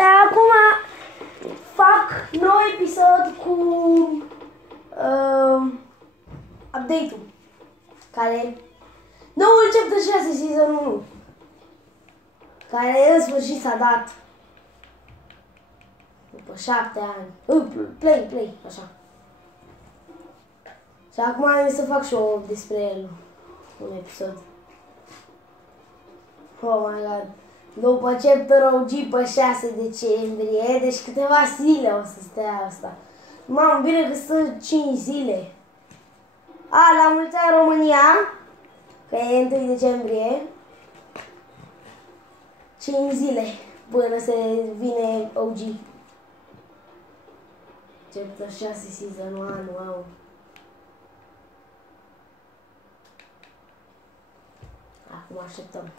acum fac nou episod cu update-ul, care noul chapter 6 season 1, care în sfârșit s-a dat după 7 ani. Play, așa. Și acum am să fac și eu despre el un episod. Oh my god. După chapter OG pe 6 decembrie, deci câteva zile o să stea asta. Mamă, bine că sunt 5 zile. La mulți ani România, că e 1 decembrie. 5 zile până se vine OG. Chapter 6 season 1, wow. Acum așteptăm.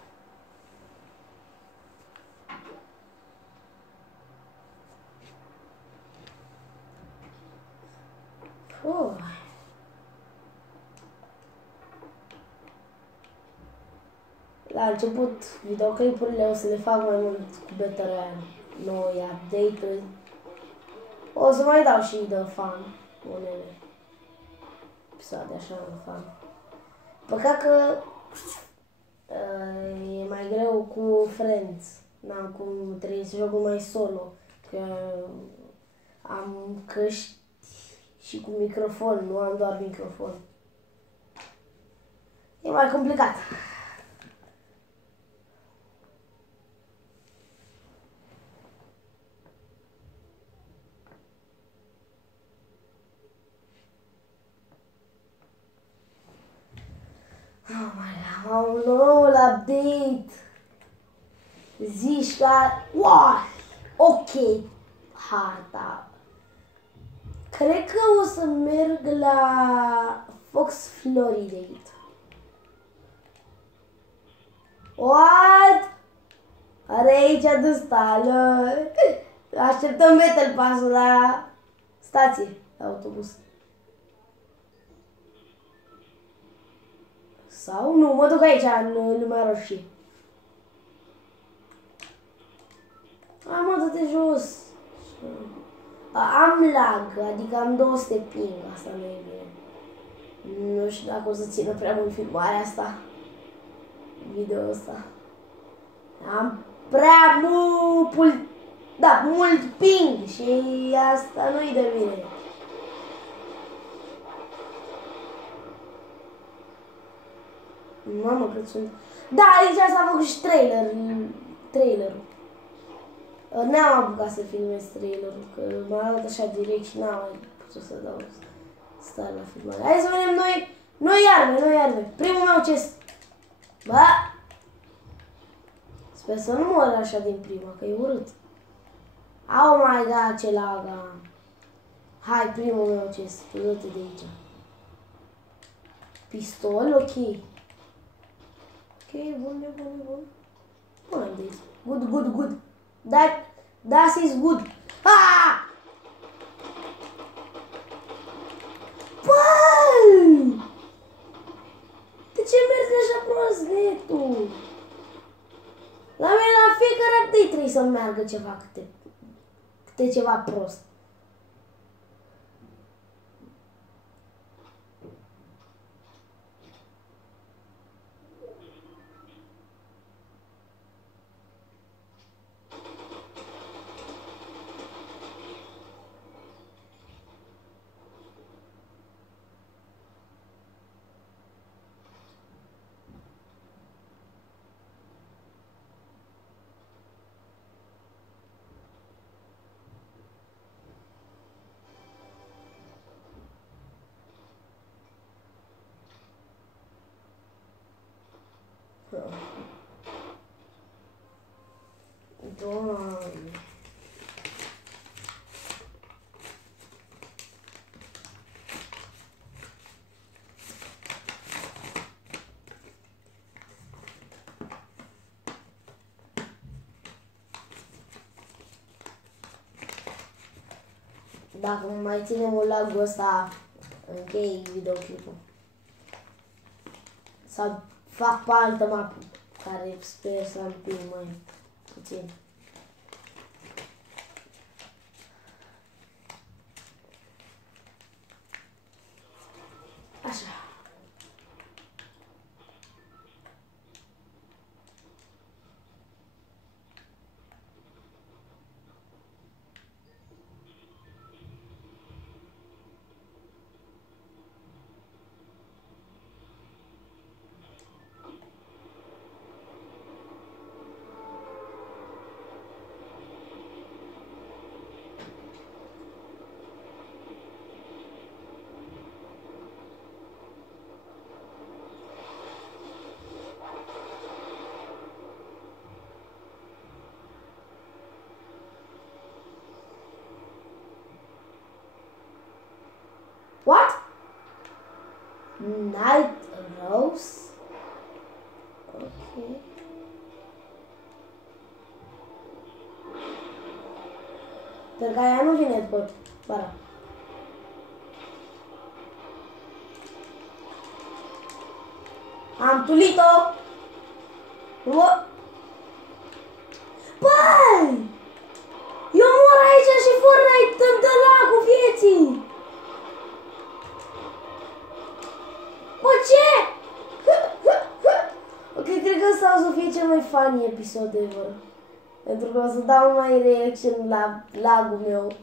La început, videoclipurile o să le fac mai mult cu Battle Royale, noi update-uri. O să mai dau și de fan, unele episoade așa de fan. Păcat că e mai greu cu friends, n-am cum, trebuie să joc mai solo, că am căști și cu microfon, nu am doar microfon. E mai complicat. Oh my god, am un nou update. Zici că... Wow! Ok, harta. Cred că o să merg la Fox Floridate. What? Are aici de stală. Așteptăm Battle Pass-ul la stație, la autobuz. Sau nu, mă duc aici în lumea roșie. Mă, dă-te jos. Am lag, adică am 200 ping, asta nu e bine. Nu știu dacă o să țină prea mult filmarea asta. Video ăsta. Am prea mult ping și asta nu-i de bine. Mamă, cât sunt... Da, aici s-a făcut și trailerul. N-am apucat să filmez trailerul, că m-a dat așa direct și n-am mai putut să dau stare la filmare. Hai să vedem noi arme. Primul meu chest. Bă! Sper să nu mor așa din prima, că e urât. Oh my god, ce lag am. Hai, primul meu chest, dă-te de aici. Pistol, ok. Ok, bun. Bun, am de aici. Good. That is good. Băi! De ce mergi așa prost netul? La mine la fiecare update trebuie să meargă ceva câte ceva prost. Doamne. Dacă mai ținem un lagul ăsta, închei videoclipul. Sau fac pe altă mapă, care sper să am mai puțin. Night Rose. Ok. Sper că aia nu vine după bara. Am tulit-o! Băi! Eu mor aici și Fortnite îmi dă lagul vieții! Bă, ce? Ok, cred că ăsta o să fie cel mai funny episod ever. Pentru că o să dau mai reaction la lagul meu.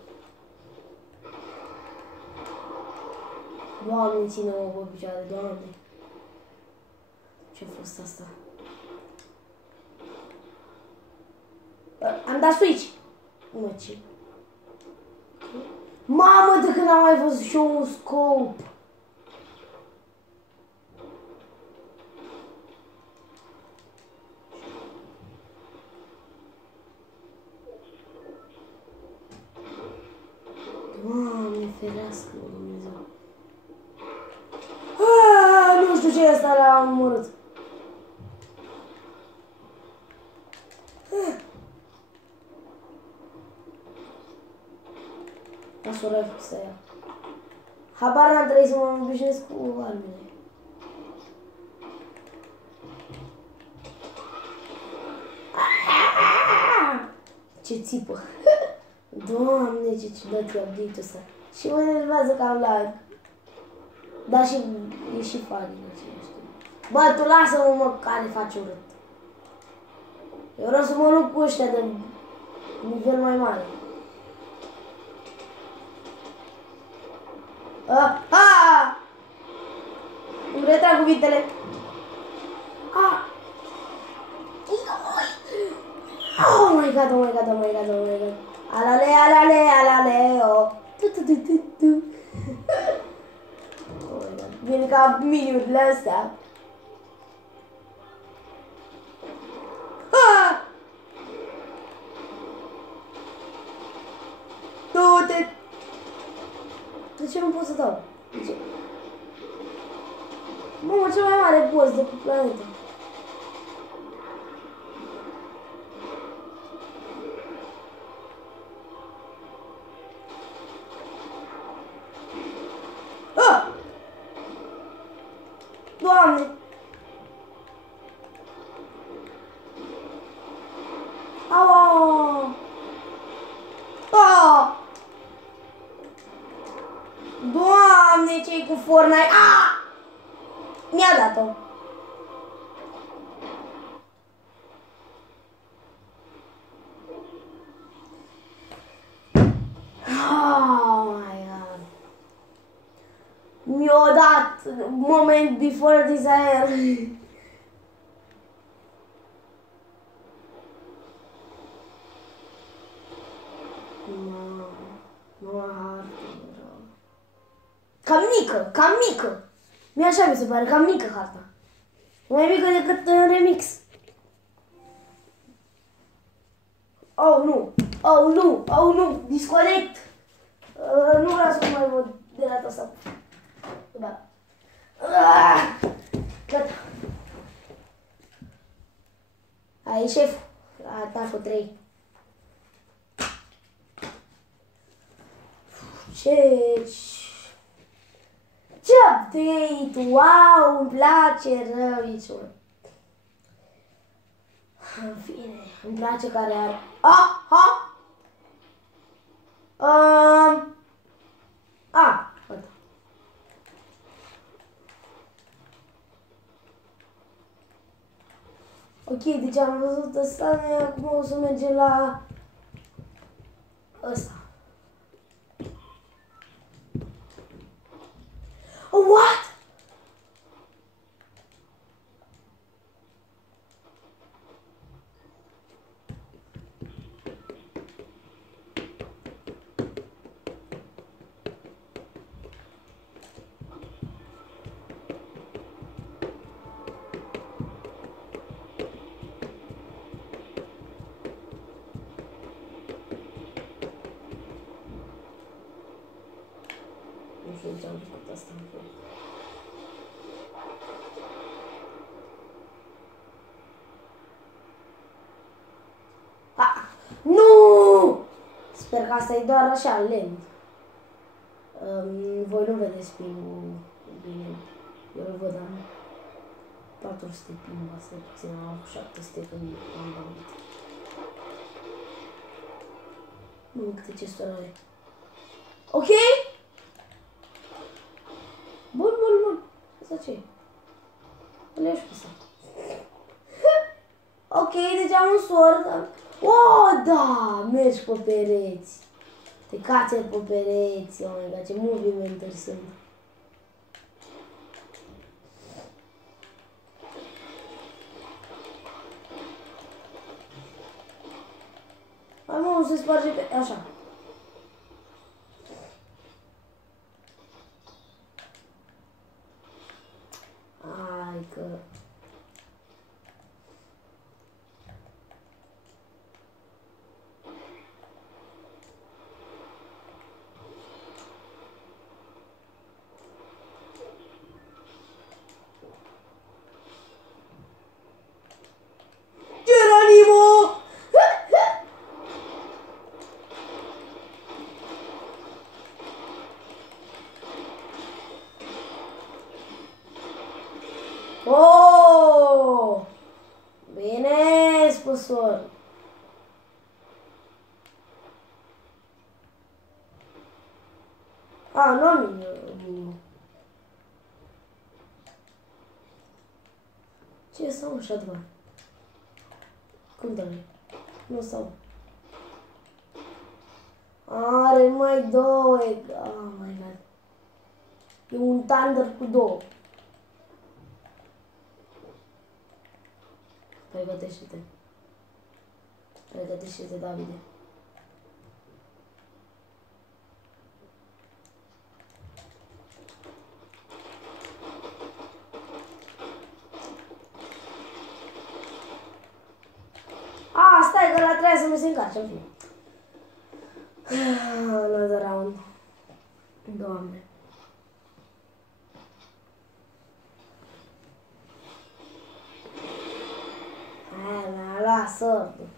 Doamne, ține-mă pe picioare, Doamne. Ce-a fost asta? Am dat switch! Mă, ce? Mamă, de când am mai văzut și eu un scope! Doamne, ferească-mă, Dumnezeu! Nu știu ce ăsta l-a omorât. Lasă-o reflex să ia. Habar n-am trebuit să mă obișnuiesc cu armele. Ce țipă! Doamne, ce ciudat e update-ul ăsta. Și mă enervează că am lag. Dar și e și funny în același timp. Bă, tu lasă-mă, mă, care faci urât. Eu vreau să mă lupt cu ăștia de nivel mai mare. Îmi retrag cuvintele. Oh my god, oh my god, oh my god, oh my god. Alale, alale, alale, oh. Tu. Oh my god. Vin ca miniurile astea. Du-te! De ce nu pot să dau? De ce? Mamă, cel mai mare boss de pe planetă. Doamne! Aua! Doamne, ce-i cu Fortnite? Mi-a dat-o. Oh my god. Mi-a dat moment before desire. Cam mică. Mie așa mi se pare, cam mică harta. Mai mică decât în remix. Oh, nu. Oh, nu. Oh, nu. Disconnect. Nu vreau să mai văd de data asta. Da. Gata. Ai șef. Atacul 3. Ce update! Wow, îmi place răuiciul. În fine, îmi place care are... Uite. Ok, deci am văzut ăsta, acum o să mergem la ăsta. What? Nu știu ce am făcut asta. Sper că asta e doar așa, lent. Voi nu vedeți pingul bine. Eu îl văd, am 400 ping, asta e puțin, am 700 când am băut. Nu, câte ce storare. Ok? Bun, bun, bun. Asta ce? Îl iau și pe asta. Ok, deci am un sword. Oh, da! Mergi pe pereți. Te cațeri pe pereți. Oh my god, ce movimenturi sunt. Hai mă, nu se sparge pe... Așa. Hai că... Geronimo! Oh! Bine, spusor! Ah, nu am minimum. Ce să am așa doar? Cum dă-mi? Nu stau. Are mai două. Oh my god. E un thunder cu două. Pregătește-te. Pregătește-te, Davide. A, stai că la trebuie să mi se încarce, în fine. Another round. Doamne. Aia mi-a luat sordul.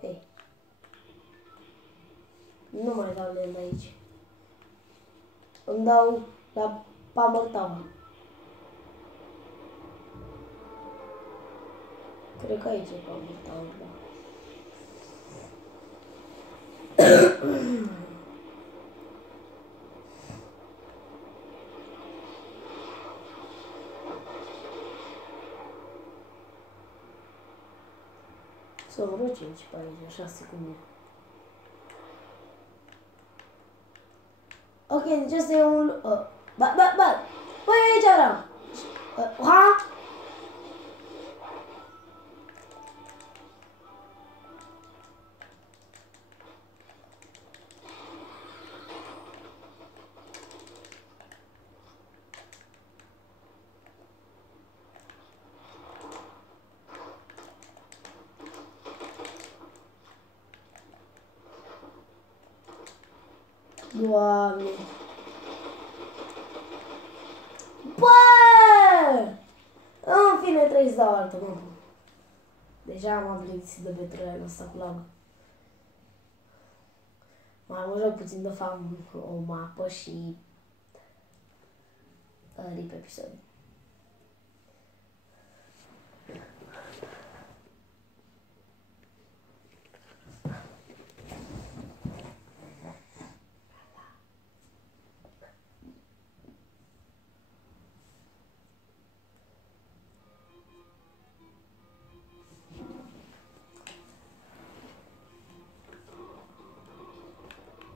Hei. Nu mai dau lemn aici. Îmi dau la Power Tower. Cred că aici e Power Tower, da. Să vreo 5 pe aici, 6 cu mine. Ok, deci asta e un... Băi, aici vreau! Ha? Doamne! Bă! În fine trebuie să dau altă, mă. Deja am abilit de betrăială asta cu lava. Mai mult sau puțin de fapt o mapă și RIP episod.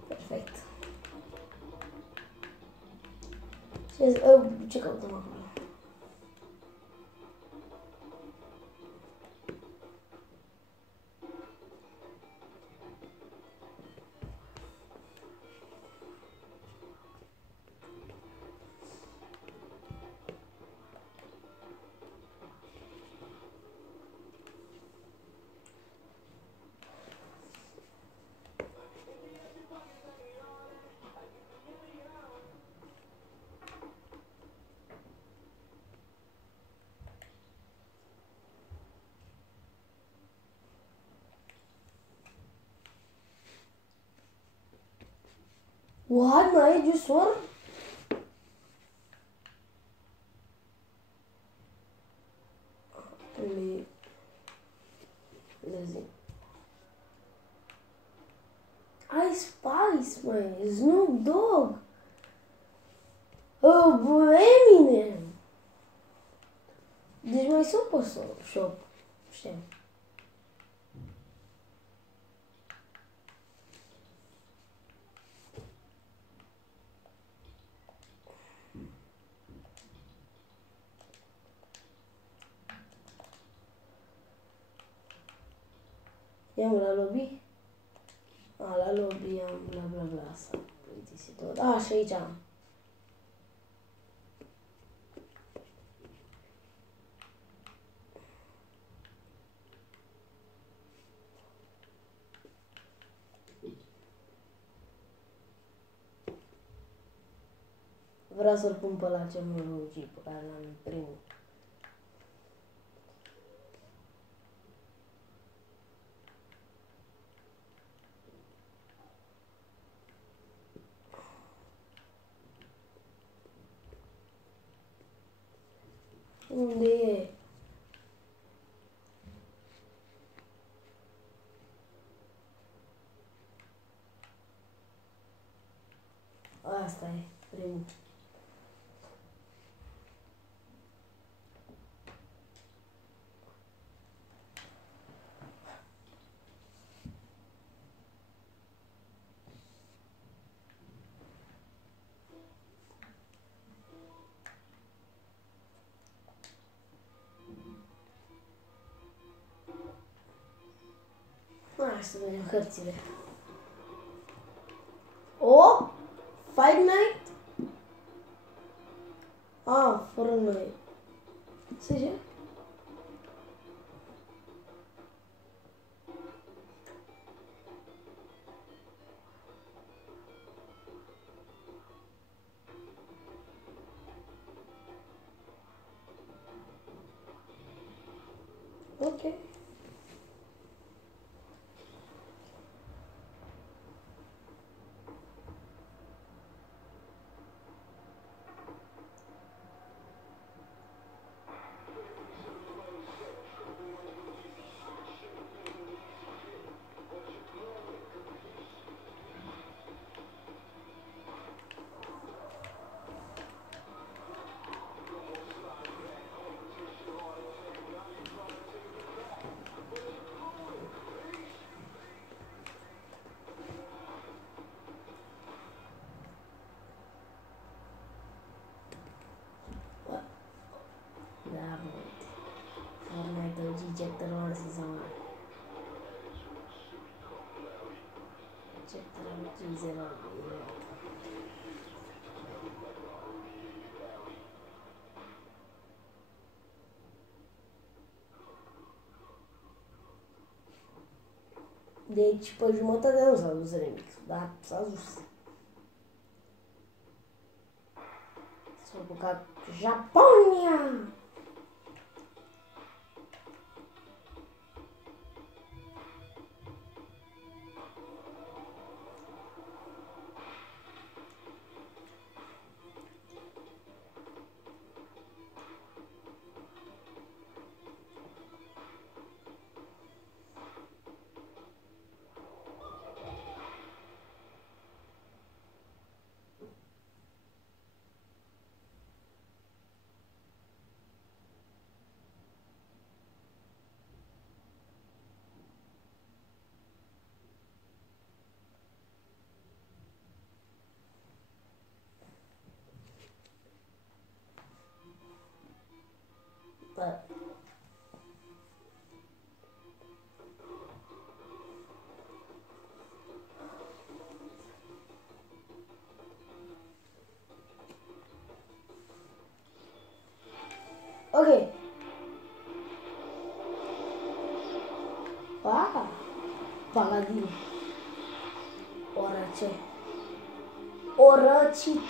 Perfect. Ce căutăm acum? What? Mai e Jusor? Ice Spice, măi, Snoop Dogg, Eminem. Deci mai sunt pe shop, știu. Ia-mă la lobby? La lobby am bla bla bla asta. Plictisitor. Și aici am. Vreau să-l pun pe la cel mai OG pe care l-am primit. Unde e? Asta e, primul. Hai să vedem hărțile. Fight Night? Fără noi. Ce ce? Ok. Da, bă. Fortnite OG Chapter 1 Season 1. Chapter 1 Season 1. Deci, pe jumătate nu s-a dus remix, dar s-a dus. S-a apucat Japonia! Ok. Ah, paladin. Orăce. Orăcit.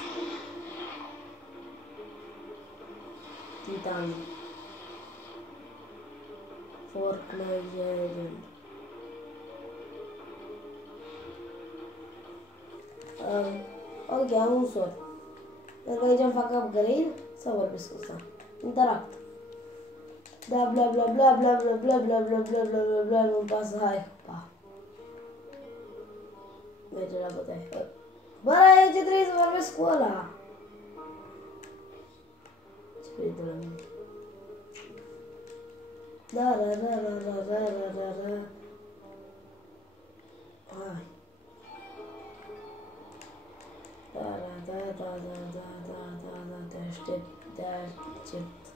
Titan. Forknight. Ok, am un sort. Dacă aici îmi fac upgrade, să vorbesc cu ăsta. Interact. Da, bla bla bla bla bla bla bla bla bla bla bla bla, nu-mi pasă, hai, pa. Merge la bătaie. Bă, aici trebuie să vorbesc cu ăla. Ce vrei de la mine? Da, da, da, da, da, da, da, da, da. Hai. Da, da, da, da, da, da, da, da, da, te aștept, te aștept.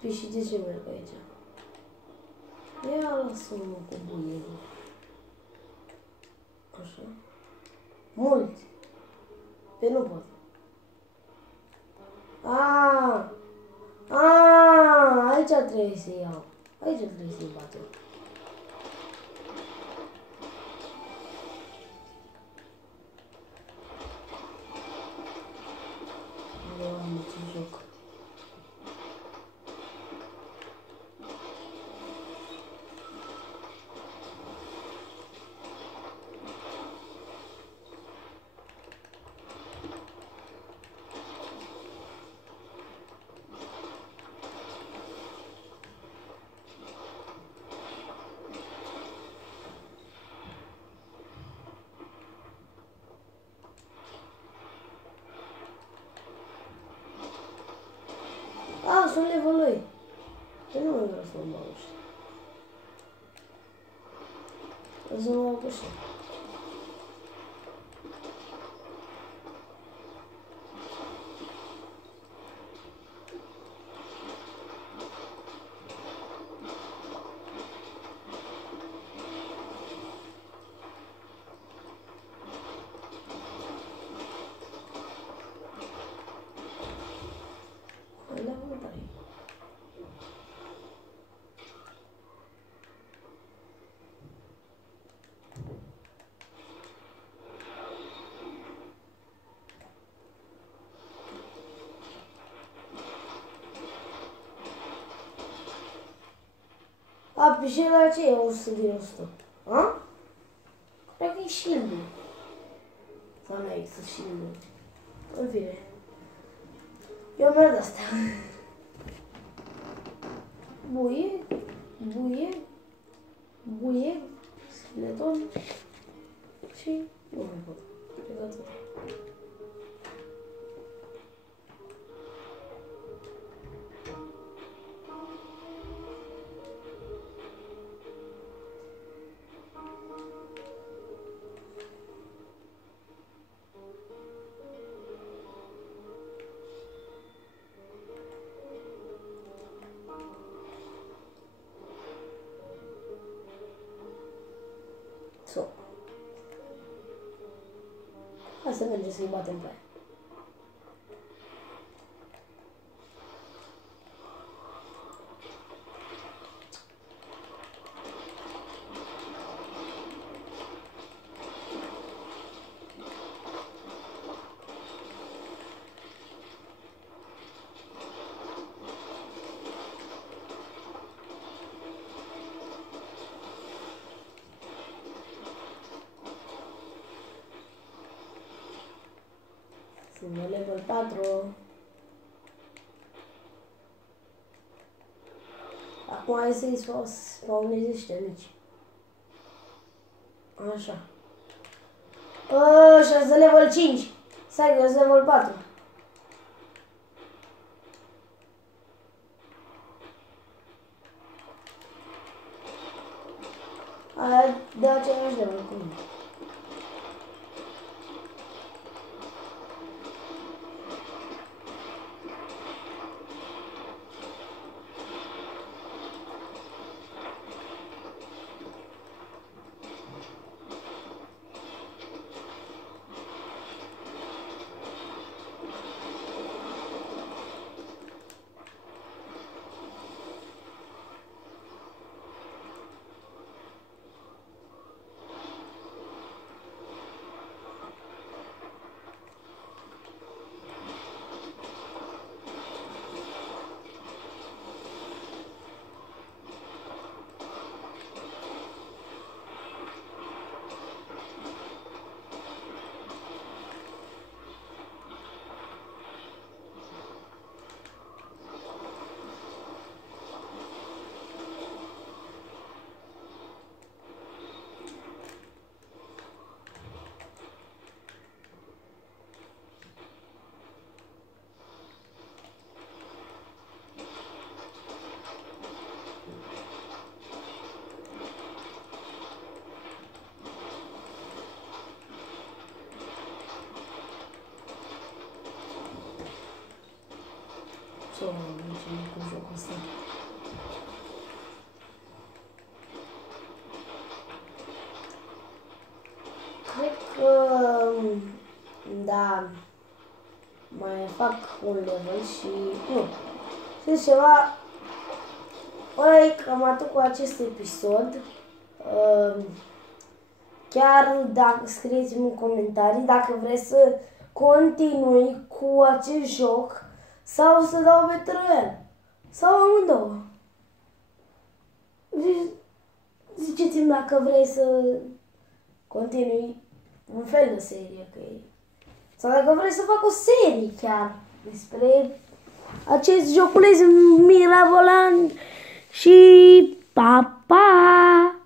Păi și de ce merg aici? Ia lasă-mă cu buierul. Așa. Mulți. Pe nu pot. Aici trebuie să iau. Aici trebuie să-i bat eu. Doamne, ce joc. Sunt level 2. Eu nu mai vreau să mă bag ăștia. Vreau să mă bag ăștia. Pe și la ce e 100 din 100? A? Cred că e shield-ul. Sau nu există shield-ul. În fine. Eu merg de-astea. Buie, buie, buie, skeleton și nu mai pot. Cred că atât. So. Hai să mergem să-i batem pe aia. Sunt level 4. Acum hai să-i spawnezi ăștia mici. Așa. Ăștia sunt level 5. Stai că eu sunt level 4. Aia de aceeași level cu mine. solo cu jocul ăsta. Cred că, da, mai fac un level și, nu, știți ceva, ăla cam atât cu acest episod. Chiar dacă scrieți-mi în comentarii dacă vreți să continui cu acest joc sau să dau pe el sau amândouă. Ziceți-mi dacă vrei să continui un fel de serie sau dacă vrei să fac o serie chiar despre acest joculeț mirabolant și pa, pa!